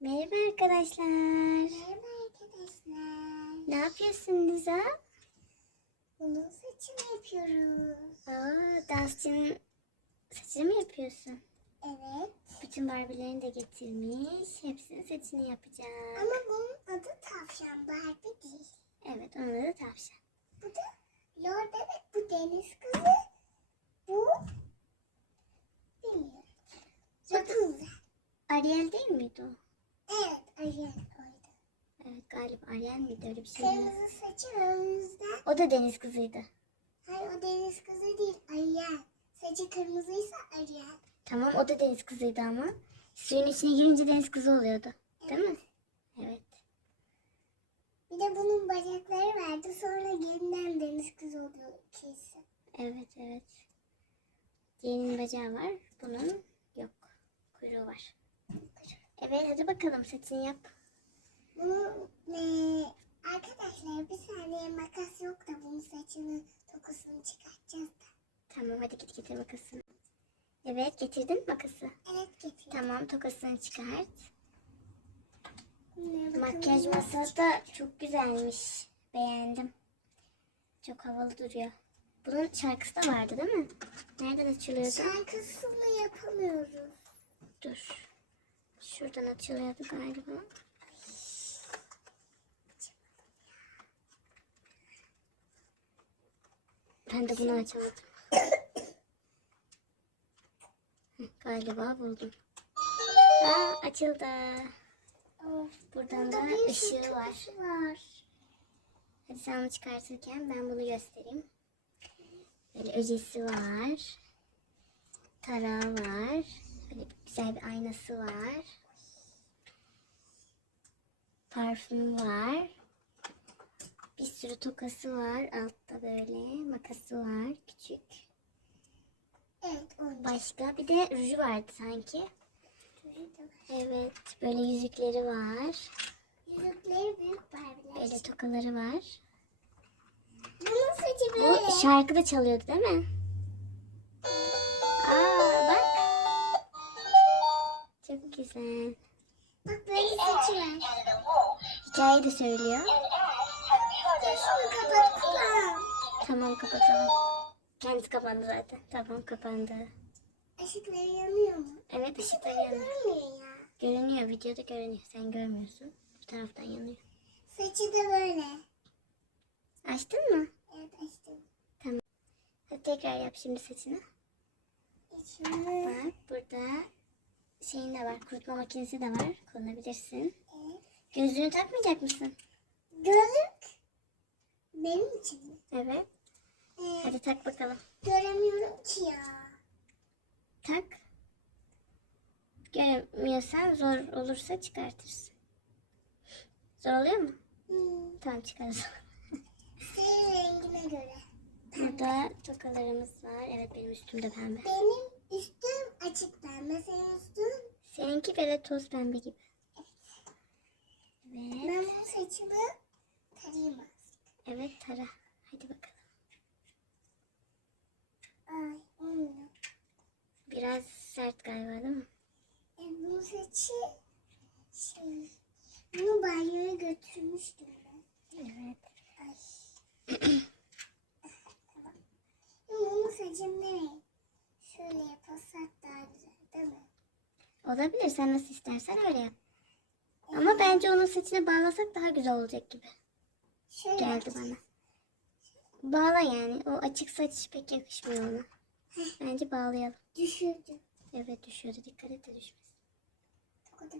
Merhaba arkadaşlar. Merhaba arkadaşlar. Ne yapıyorsun Liza? Bunun saçını yapıyoruz. Aa, dansçının saçını mı yapıyorsun? Evet. Bütün Barbie'lerini de getirmiş. Hepsinin saçını yapacağım. Ama bunun adı tavşan Barbie değil. Evet, onun adı tavşan. Bu da Lor Bebek, bu deniz kızı. Bu bilmiyorum. Rapunzel. Ariel değil miydi o? Evet, Ariel oydu. Evet, galiba Ariel miydi öyle bir şey? Kırmızı saçı önümüzde. O da deniz kızıydı. Hayır o deniz kızı değil, Ariel. Saçı kırmızıysa Ariel. Tamam, o da deniz kızıydı ama. Suyun içine girince deniz kızı oluyordu. Değil mi? Evet. Bir de bunun bacakları vardı. Sonra yeniden deniz kızı oluyor ikisi. Evet, evet. Diğerinin bacağı var. Bunun yok. Kuyruğu var. Evet, hadi bakalım saçını yap. Bunun eee, arkadaşlar bir saniye makas yok da bunun saçını tokusunu çıkartacağız da. Tamam hadi git getir makasını. Evet getirdin makası. Evet getir. Tamam tokasını çıkart. Ne Makyaj masası da çok güzelmiş. Beğendim. Çok havalı duruyor. Bunun şarkısı da vardı değil mi? Nereden açılıyordu? Şarkısını yapamıyoruz. Dur. Şuradan açılıyordu galiba. Ben de bunu açamadım. Galiba buldum. Aa, açıldı. Of. Buradan Burada da ışığı var. var. Hadi sen onu çıkartırken ben bunu göstereyim. Böyle öcesi var. Tarağı var. Böyle güzel bir aynası var. Parfümü var. Bir sürü tokası var. Altta böyle makası var. Küçük. Evet oyuncak. Başka bir de ruju vardı sanki. Evet. Böyle yüzükleri var. Yüzükleri büyük Barbie'ler. Böyle tokaları var. Bunun saçı Bu böyle. şarkı da çalıyordu değil mi? Güzel. Bak böyle var. Hikaye de söylüyor. Ya şunu kapat kulağım. Tamam kapatalım. Kendisi kapandı zaten. Tamam kapandı. Işıkları yanıyor mu? Evet ışıklar yanıyor. Görmüyor ya. Görünüyor videoda görünüyor. Sen görmüyorsun. Bu taraftan yanıyor. Saçı da böyle. Açtın mı? Evet açtım. Hadi tekrar yap şimdi saçını. İçini. Bak şeyin de var. Kurutma makinesi de var. Kullanabilirsin. Evet. Gözlüğünü takmayacak mısın? Gözlük. Benim için mi? Evet. Ee, Hadi tak bakalım. göremiyorum ki ya. Tak. Göremiyorsan zor olursa çıkartırsın. Zor oluyor mu? Hmm, Tamam çıkarız. senin rengine göre. Burada tokalarımız var. Evet benim üstümde pembe. Benim üstüm açık pembe. Üstün. Seninki böyle toz pembe gibi. Evet. Ben bu saçımı tarayayım azıcık. Evet tara. Hadi bakalım. Ay olmuyor. Biraz sert galiba değil mi? E, bu saçı şey. Bunu banyoya götürmüştüm ben. Evet. Ay. tamam. Bunun saçını ne? Şöyle yapasak daha güzel değil mi? Olabilir. Sen nasıl istersen öyle yap. Ama bence onun saçına bağlasak daha güzel olacak gibi. Şöyle Geldi bana. Bağla yani. O açık saç pek yakışmıyor ona. Bence bağlayalım. Düşürdüm. Evet düşüyordu. Dikkat et de düşmesin. Tokadı.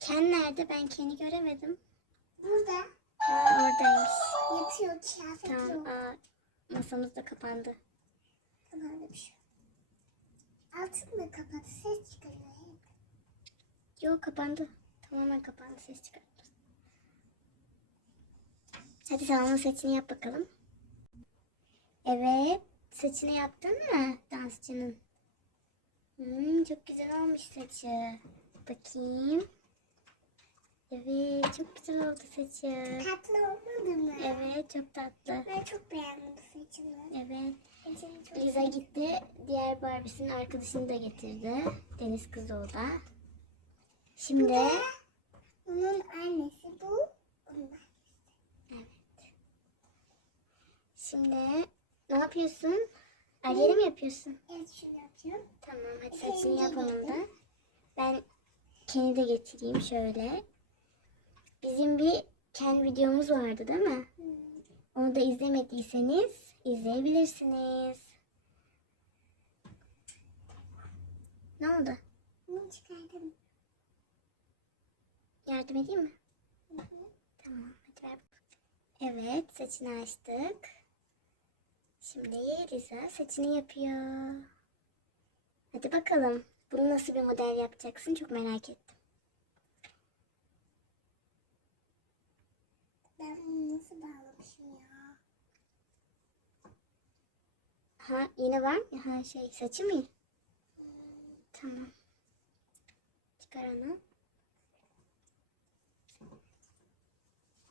Ken nerede? Ben Ken'i göremedim. Burada Aa, oradaymış. yatıyor kıyafet Tamam. Aa, masamız da kapandı. Kapandı bir şey. Altını da kapat. Ses çıkarıyor hep. Yok kapandı. Tamamen kapandı. Ses çıkartmaz. Hadi sen saçını yap bakalım. Evet. Saçını yaptın mı dansçının? Hmm, çok güzel olmuş saçı. Bakayım. Evet çok güzel oldu saçı. Tatlı olmadı mı? Evet çok tatlı. Ben çok beğendim bu saçını. Evet. Saçını Liza gitti. Diğer Barbie'sinin arkadaşını da getirdi. Deniz kızı o da. Şimdi Bunun annesi bu. Bunun evet. Şimdi ne yapıyorsun? Arya'yı mi yapıyorsun? Evet şunu yapıyorum. Tamam hadi saçını yap onun da. Ben Ken'i de getireyim şöyle. Bizim bir Ken videomuz vardı değil mi? Onu da izlemediyseniz izleyebilirsiniz. Ne oldu? Bunu çıkardım. Yardım edeyim mi? Hı hı. Tamam hadi ver. Evet saçını açtık. Şimdi Liza saçını yapıyor. Hadi bakalım. Bunu nasıl bir model yapacaksın çok merak ettim. Ben bunu nasıl bağlamışım ya? Ha yine var mı? Ha şey saçı mı? Tamam. Çıkar onu.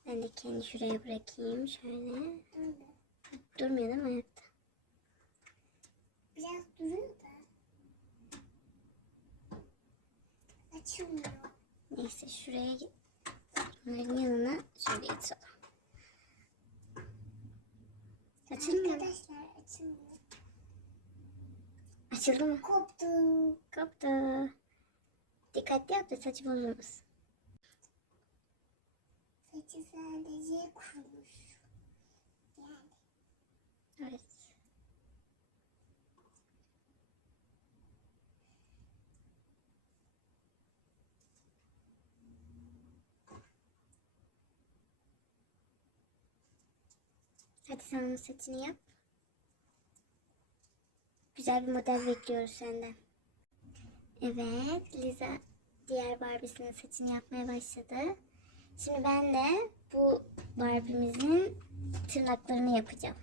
Ben de kendi şuraya bırakayım şöyle. Da. Durmuyor değil mi ayakta? Biraz duruyor da. Açılmıyor. Neyse şuraya. Bunların yanına şöyle yatıralım. Açılmıyor. Arkadaşlar açılmıyor. Açıldı mı? Koptu. Koptu. Dikkatli yap da saçı bozulmasın. Saçı sadece kurumuş. Yani. Evet. Hadi sen onun saçını yap. Güzel bir model bekliyoruz senden. Evet, Liza diğer Barbie'sinin saçını yapmaya başladı. Şimdi ben de bu Barbie'mizin tırnaklarını yapacağım.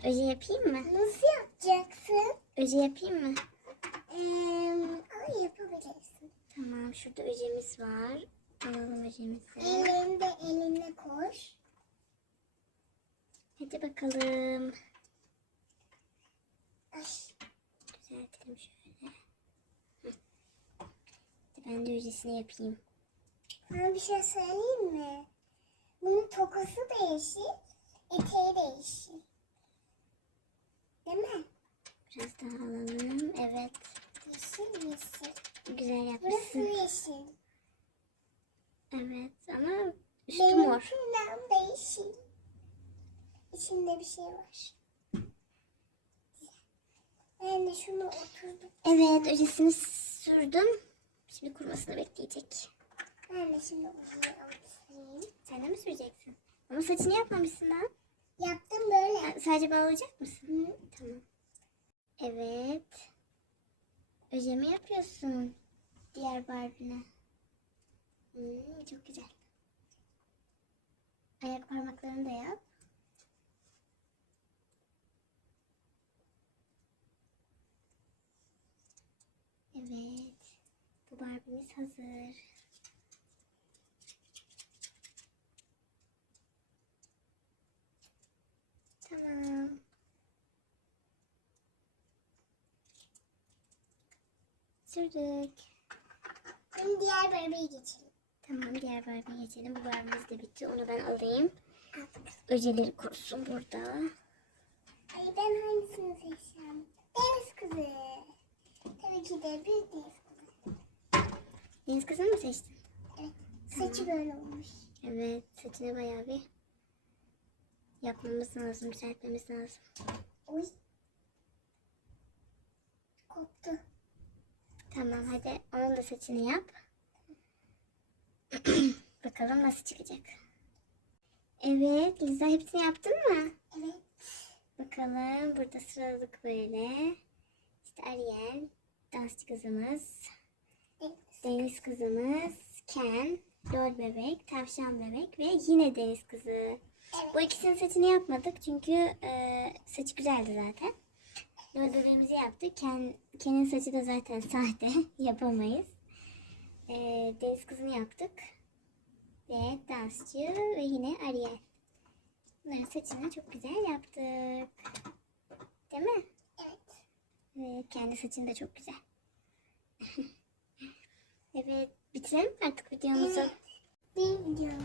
Öce yapayım mı? Nasıl yapacaksın? Öce yapayım mı? Ee, yapabilirsin. Tamam, şurada öcemiz var. Alalım öcemizi. Elini de eline koş. Hadi bakalım. Ay. Düzeltelim şöyle. Hı. Ben de öcesini yapayım. Sana bir şey söyleyeyim mi? Bunun tokası da yeşil, eteği de yeşil. Değil mi? Biraz daha alalım. Evet. Yeşil yeşil. Güzel Burası yapmışsın. yeşil. Evet ama üstü Benim mor. tırnağım da yeşil. İçinde bir şey var. De şunu oturdum. Evet öcesini sürdüm. Şimdi kurumasını bekleyecek. Ben de şimdi oraya alayım. Sen de mi süreceksin? Ama saçını yapmamışsın daha. Yaptım böyle. Ha, Sadece bağlayacak mısın? Hı. Tamam. Evet. Öjemi yapıyorsun. Diğer Barbie'ne. Hmm, çok güzel. Ayak parmaklarını da yap. Evet. Bu Barbie'miz hazır. Tamam. Sürdük. Şimdi diğer bebeğe geçelim. Tamam diğer Barbie'ye geçelim. Bu Barbie'miz de bitti. Onu ben alayım. Al. Öceleri kurusun burada. Ay ben hangisini seçeceğim? Deniz kızı. Tabii ki de bir deniz kızı. Deniz kızını mı seçtin? Evet. Saçı böyle olmuş. Evet. Saçını bayağı bir yapmamız lazım. Düzeltmemiz lazım. Uy. Koptu. Tamam hadi onun da saçını yap. Bakalım nasıl çıkacak. Evet Liza hepsini yaptın mı? Evet. Bakalım burada sıraladık böyle. İşte Ariel, dansçı kızımız, deniz kızımız, Ken, lol bebek, tavşan bebek ve yine deniz kızı. Evet. Bu ikisinin saçını yapmadık çünkü e, saçı güzeldi zaten. Lol bebeğimizi yaptık. Ken, Ken'in saçı da zaten sahte. Yapamayız. E, deniz kızını yaptık. Ve dansçı ve yine Ariel. Bunların saçını çok güzel yaptık. Değil mi? Ve kendi saçın da çok güzel. evet bitirelim artık videomuzu. Evet. Bir video.